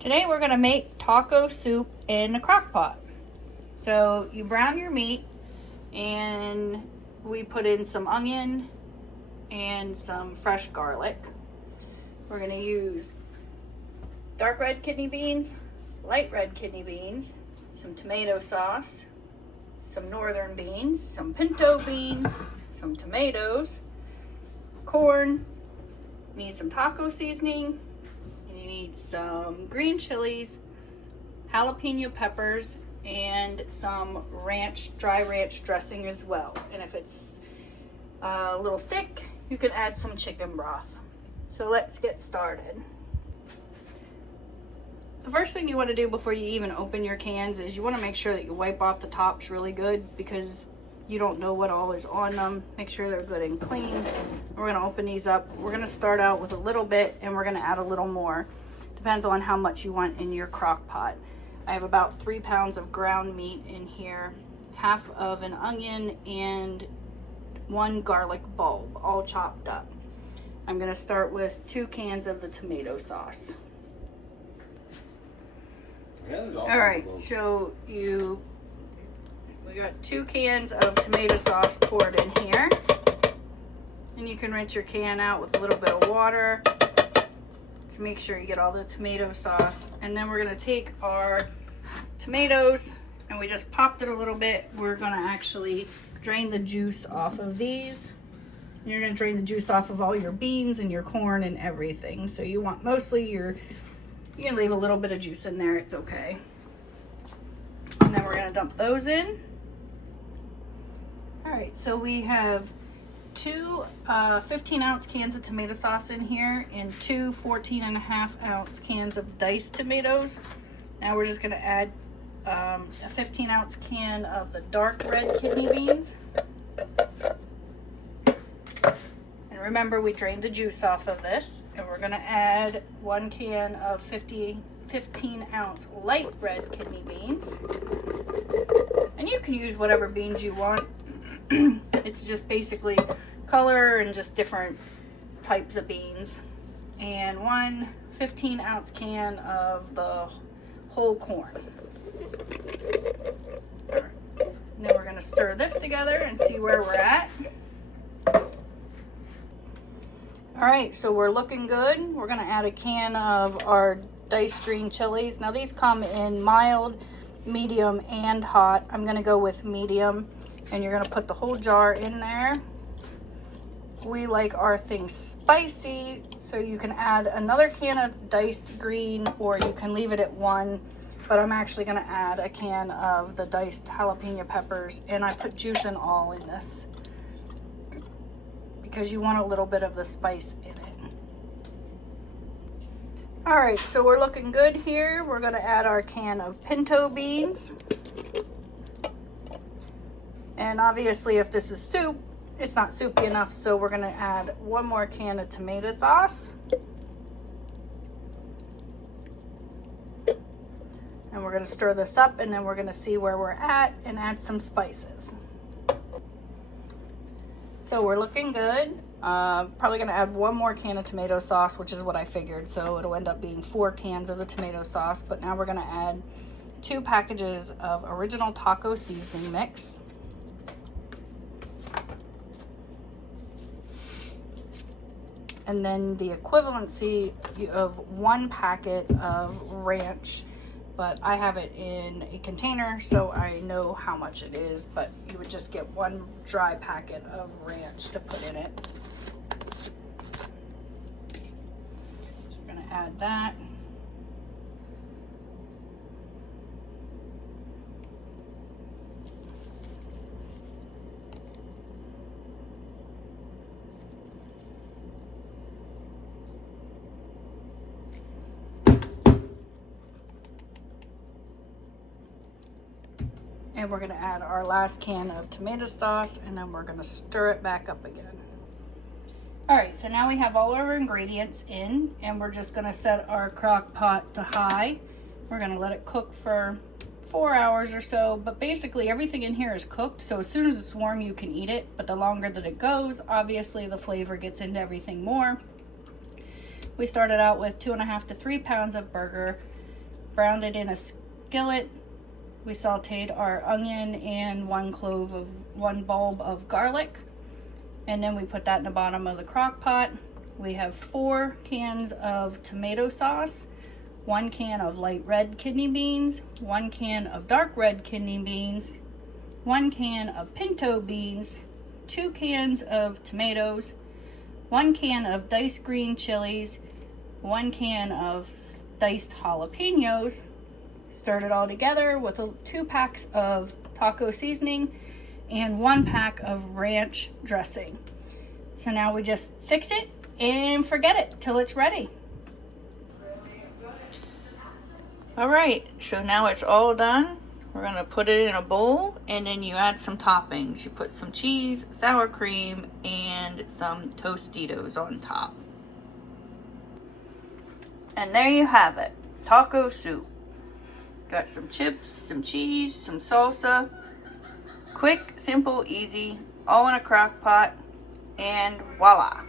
Today we're gonna make taco soup in the crock pot. So you brown your meat and we put in some onion and some fresh garlic. We're gonna use dark red kidney beans, light red kidney beans, some tomato sauce, some northern beans, some pinto beans, some tomatoes, corn, you need some taco seasoning, you need some green chilies, jalapeno peppers, and some dry ranch dressing as well. And if it's a little thick, you can add some chicken broth. So let's get started. The first thing you want to do before you even open your cans is you want to make sure that you wipe off the tops really good, because you don't know what all is on them. Make sure they're good and clean. We're going to open these up. We're going to start out with a little bit and we're going to add a little more. Depends on how much you want in your crock pot. I have about 3 pounds of ground meat in here, half of an onion, and 1 garlic bulb, all chopped up. I'm going to start with 2 cans of the tomato sauce. All right, so we got 2 cans of tomato sauce poured in here, and you can rinse your can out with a little bit of water to make sure you get all the tomato sauce. And then we're going to take our tomatoes, and we just popped it a little bit. We're going to actually drain the juice off of these. And you're going to drain the juice off of all your beans and your corn and everything. So you want mostly you can leave a little bit of juice in there, it's okay. And then we're going to dump those in. All right, so we have 2 15-ounce cans of tomato sauce in here and 2 14.5-ounce cans of diced tomatoes. Now we're just going to add a 15-ounce can of the dark red kidney beans. And remember, we drained the juice off of this. And we're going to add 1 can of 15-ounce light red kidney beans. And you can use whatever beans you want. It's just basically color and just different types of beans. And 1 15-ounce can of the whole corn. All right. And then we're going to stir this together and see where we're at. All right, so we're looking good. We're going to add a can of our diced green chilies. Now these come in mild, medium, and hot. I'm going to go with medium. And you're going to put the whole jar in there. We like our things spicy, so you can add another can of diced green, or you can leave it at 1. But I'm actually going to add a can of the diced jalapeno peppers, and I put juice and all in this because you want a little bit of the spice in it. All right, so we're looking good here. We're going to add our can of pinto beans. And obviously, if this is soup, it's not soupy enough, so we're going to add 1 more can of tomato sauce. And we're going to stir this up, and then we're going to see where we're at and add some spices. So we're looking good. Probably going to add 1 more can of tomato sauce, which is what I figured. So it'll end up being 4 cans of the tomato sauce. But now we're going to add 2 packages of original taco seasoning mix. And then the equivalency of 1 packet of ranch, but I have it in a container, so I know how much it is, but you would just get 1 dry packet of ranch to put in it. So we're going to add that. And we're going to add our last can of tomato sauce, and then we're going to stir it back up again. All right, so now we have all our ingredients in, and we're just going to set our crock pot to high. We're going to let it cook for 4 hours or so, but basically everything in here is cooked, so as soon as it's warm you can eat it, but the longer that it goes, obviously the flavor gets into everything more. We started out with 2.5 to 3 pounds of burger browned it in a skillet. We sauteed our onion and one bulb of garlic, and then we put that in the bottom of the crock pot. We have 4 cans of tomato sauce, 1 can of light red kidney beans, 1 can of dark red kidney beans, 1 can of pinto beans, 2 cans of tomatoes, 1 can of diced green chilies, 1 can of diced jalapenos. Stirred it all together with 2 packs of taco seasoning and 1 pack of ranch dressing. So now we just fix it and forget it till it's ready. All right, so now it's all done. We're gonna put it in a bowl, and then you add some toppings. You put some cheese, sour cream, and some Tostitos on top. And there you have it, taco soup. Got some chips, some cheese, some salsa. Quick, simple, easy, all in a crock pot, and voila.